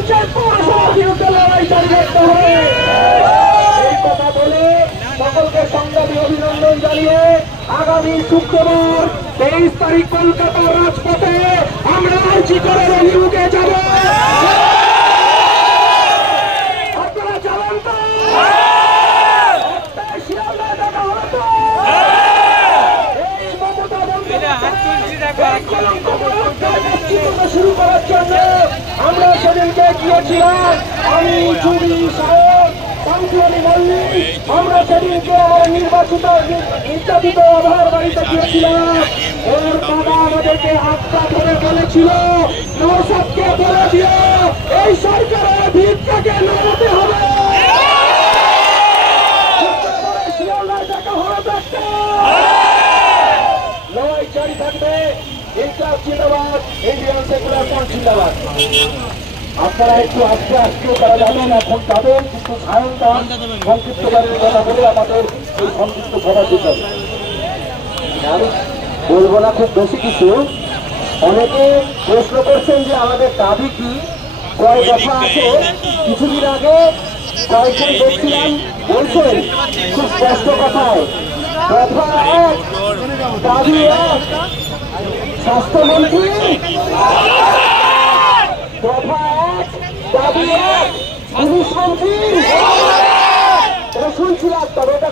মঞ্চের পৌরসভার বিরুদ্ধে লড়াই চালিয়ে যেতে হবে। এই কথা বলে সকলকে সংগ্রামী অভিনন্দন জানিয়ে আগামী শুক্রবার 23 তারিখ কলকাতার রাজপথে আমরা চিকরের অভিমুখে যাব। আপনারা যাবেন তো? শিয়ালদায় দেখা হলো তো? এই মমতা শুরু করার জন্য আমরা সেদিনকে গিয়েছিলাম। আমি জুবি সাহেব, শান্তিনী মল্লিক, আমরা সেদিনকে আমার নির্যাতিত আবহাওয়ার বাড়িতে গিয়েছিলাম। ওর বাবা আমাদেরকে হাতটা ধরে বলেছিল, নওশাদকে বলে দিও এই সরকারের ভিতটাকে নামাতে হবে। শিয়ালদায় দেখা হলো একটা লড়াই জারি থাকবে। ইনকলাব জিন্দাবাদ, ইন্ডিয়ান সেকুলার ফ্রন্ট জিন্দাবাদ। আপনারা একটু আস্তে আস্তে তারা যাবেন, এখন যাবেন, কিন্তু সায়নদান সংক্ষিপ্তকারের কথা বলে আমাদের এই সংক্ষিপ্ত সভা দিতে হবে। আমি বলবো না খুব বেশি কিছু। অনেকে প্রশ্ন করছেন যে আমাদের দাবি কি, কয় দফা আছে। কিছুদিন আগে কয়েকজন দেখছিলাম বলছেন খুব স্পষ্ট কথায়, দফা এক, দাবি এক, স্বাস্থ্যমন্ত্রী, দফা এক, দাবি এক, পুলিশ মন্ত্রী, এটা শুনছিলাম। তবে এটা